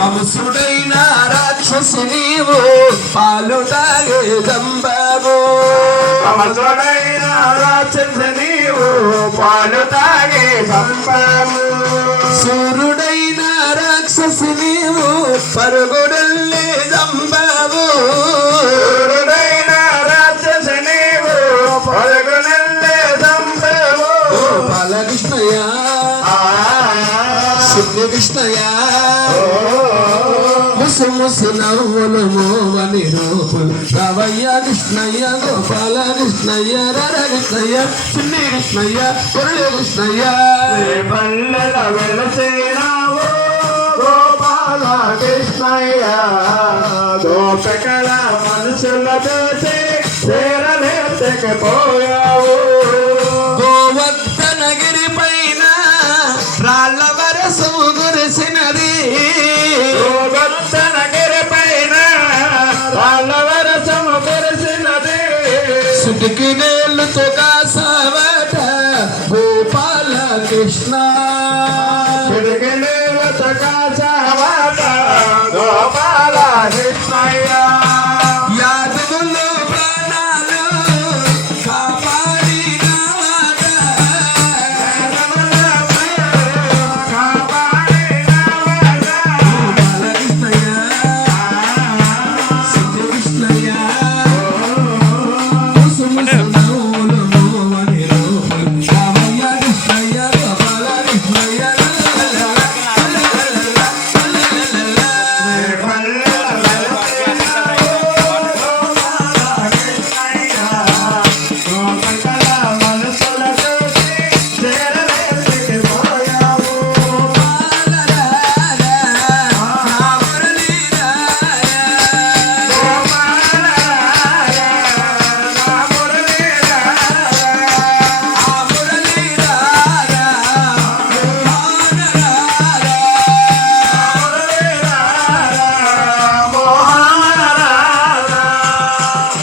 కంసుడైన రాక్షసి నీవు పాలు తాగే దంబాబు కంసుడైన రాక్షసి నీవు పాలు తాగే దంబాబు సూర్యుడైన రాక్షసి నీవు పరుగుడల్లే దంబాబు సూర్యుడైన రాక్షసి నీవు పరుగుడల్లే దంబాబు బాలకృష్ణయ్య శుద్ధ కృష్ణయ్య ముసు ముసు నవ్వులు మోవని రూపులు రవయ్య కృష్ణయ్య గోపాల కృష్ణయ్య రర కృష్ణయ్య చిన్ని కృష్ణయ్య మురళి కృష్ణయ్య పల్లెల వెలసేనావు గోపాల కృష్ణయ్య గోపకళ మనసులతో చేరలేకపోయావు గోవర్ధనగిరి పైన రాళ్ళ వరసము కురిసినది గోవర్ధనగిరి పైన రాళ్ళ వరసము కురిసినది సుటికి నేళ్ళుతో కాసావట గోపాల కృష్ణ చిరుగిలేలతో కాచావాట గోపాల కృష్ణయ్య యాదవులు ప్రాణాలు కాపాడినావట గోపాల కృష్ణయ్య సిద్ధ కృష్ణయ్య ముసు ముసు నవ్వులు మోవని రూపులు రామయ్య కృష్ణయ్య గోపాల కృష్ణయ్య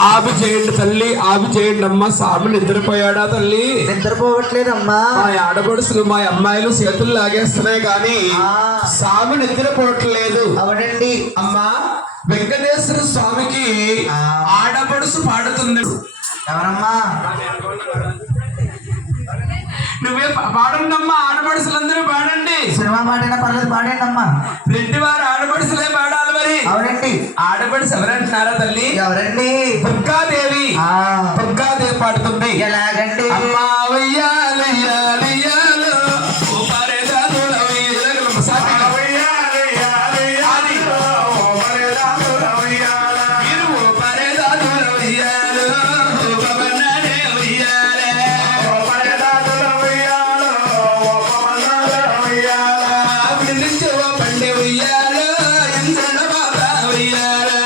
ఆపు చేయండి తల్లి, ఆపు చేయండి అమ్మా. స్వామి నిద్రపోయాడా తల్లి? నిద్రపోవట్లేదమ్మా. మా ఆడపడుసులు మా అమ్మాయిలు చేతులు లాగేస్తున్నాయి కానీ స్వామి నిద్రపోవట్లేదు. అవునండి అమ్మా, వెంకటేశ్వర స్వామికి ఆడపడుసు పాడుతుంది. ఎవరమ్మా? నువ్వే పాడండమ్మా, ఆడపడుసులందరూ పాడండి. సినిమా పాడినా పర్లేదు, పాడండి అమ్మా. రెండు వారు ఆడపడుసులే పాడాలి మరి. అవునండి. ఆడపడుసు ఎవరంటున్నారా తల్లి? ఎవరండి? దుర్గాదేవి. దుర్గాదేవి పాడుతుంది. ఎలాగండి? అమ్మా ఉయ్యాలయ్యాలయ్యాలో, ఓ పరేదాదుల ఉయ్యాల, సాటిగా. మీరు ఓ పరేదాదుల ఉయ్యాలో, ఓ పవనాడే ఉయ్యాలే. ఆవిడ నుంచి ఓ పండే ఉయ్యాలో, ఎందల బాబా ఉయ్యాలా.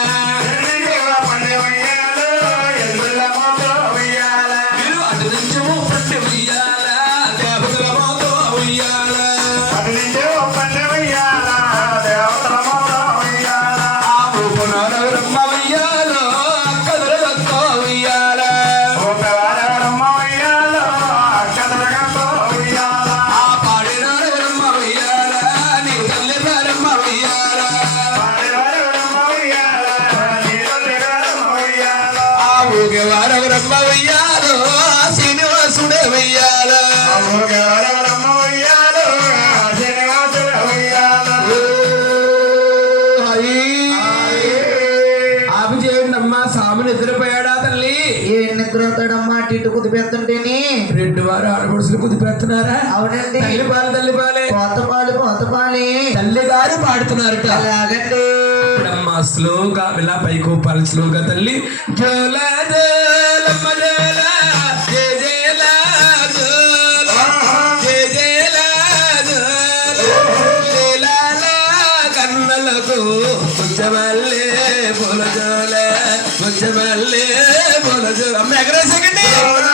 మీరు అటు నుంచి ఓ పండే ఉయ్యాలా, దేవతల మోతో ఉయ్యాలా. ఆ ఊపునోరమ్మ ఉయ్యాలో, అక్కదల లక్క ఉయ్యాలా. ఆ పాడినోరమ్మ ఉయ్యాలా, నీ తల్లి వారమ్మ ఉయ్యాలా. ఆ ఊగేవారమ్మ ఉయ్యాలో, శ్రీనివాసుడే ఉయ్యాలా. ఆపు చేయండి అమ్మా. స్వామి నిద్రపోయాడా తల్లి? ఏ నిద్రవుతాడమ్మా? అటు ఇటు కుదిపేస్తుంటేని. రెండు వారు ఆడపడుసులు కుదిపెడుతున్నారా? అవునండి. తల్లి పాలు తల్లి పాలే. పోత పాలి తల్లి గారు పాడుతున్నారట. అలాగండి. ఇప్పుడమ్మా స్లోగా ఇలా పైకోపాలి స్లోగా తల్లి. జోల జోలమ్మ జోల, జయ జయల జోల, జయ జయల జోల, జయలాల కన్నలకు ముచ్చమల్లే పూల జోల, ముచ్చమల్లే పూల జోల. అమ్మ ఎగరేసేకండి స్లోగా.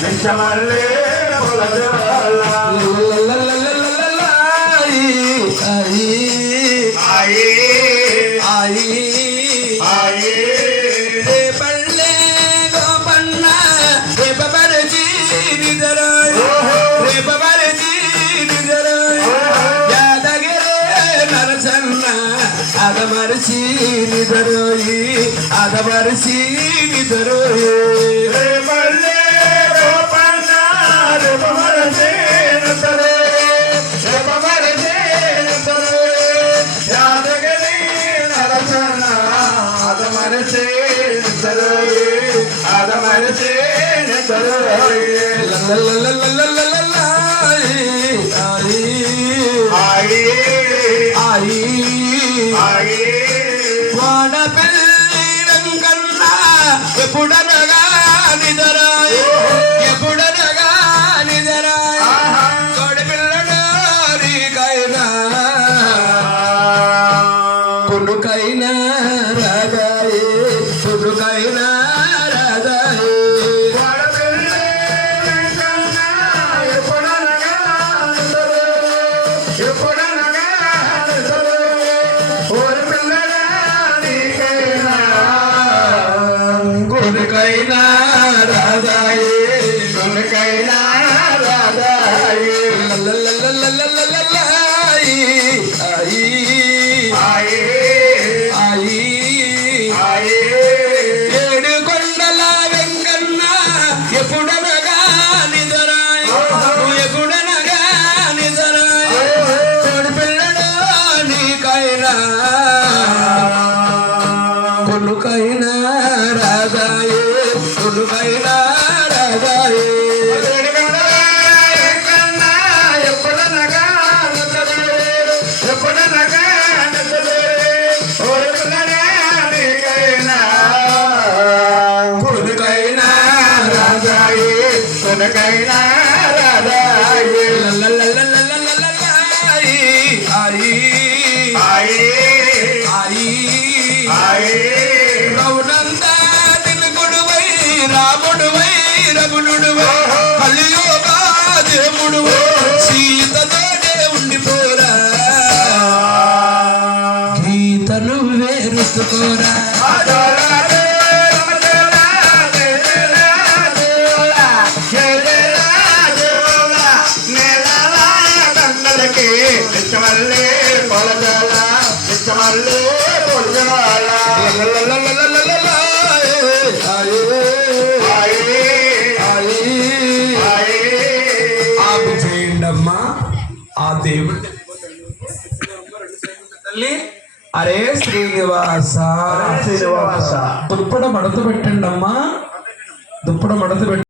నిత్యమల్లే పొలజాల ఆయి ఆయి ఆయి ఆయి రే పల్లె గోపన్న రేపబరచి నిజరాయి రేపబరచి నిజరాయి యాదగిరే నరసన్న అదమరచి నిజరోయి అదమరచి నిజరోయి రేపల్లె గోపన్న రేపమరసే నతరే రేపమరసే నతరే యాదగిరి నరసన్న ఆదమరసే నతరే ఆదమరసే నతరే ఆయి ఆయి ఆయి వాడపల్లి రంగన్నా ఎప్పుడనగా నిదరాయి ఎప్పుడనగా నిదరాయి కోడిపిల్లడు నీకైనా కొడుకైనా రాగాయి కొడుకైనా రాగాయి కొడుకైనా రాగాయి కొడుకైనా రాగాయి ఆయి ఆయి ఆయి ఆయి ఏడు కొండల వెంకన్న ఎప్పుడనగా నిదరాయి ఎప్పుడనగా నిదరాయి తోడు పిల్లడు నీకైనా కొడుకైనా రాగాయి కొడుకైనా రాగాయి కొడుకైనా రాగాయి కొడుకైనా రాగాయి ఆయి ఆయి ఆయి ఆయి రఘునందా తిలకుడువై రాముడువై రఘునుడువై కలియుగా దేవుడువై సీతతోనే ఉండిపోరా గీతను వేరుకోరా నిత్యమల్లే పొలజాల నిత్యమల్లే పొలజాల ఆపు చేయండమ్మా ఆ దేవుడి తల్లి అరే శ్రీనివాస శ్రీనివాస. దుప్పడ మడత పెట్టండి అమ్మా దుప్పడ మడత పెట్టండి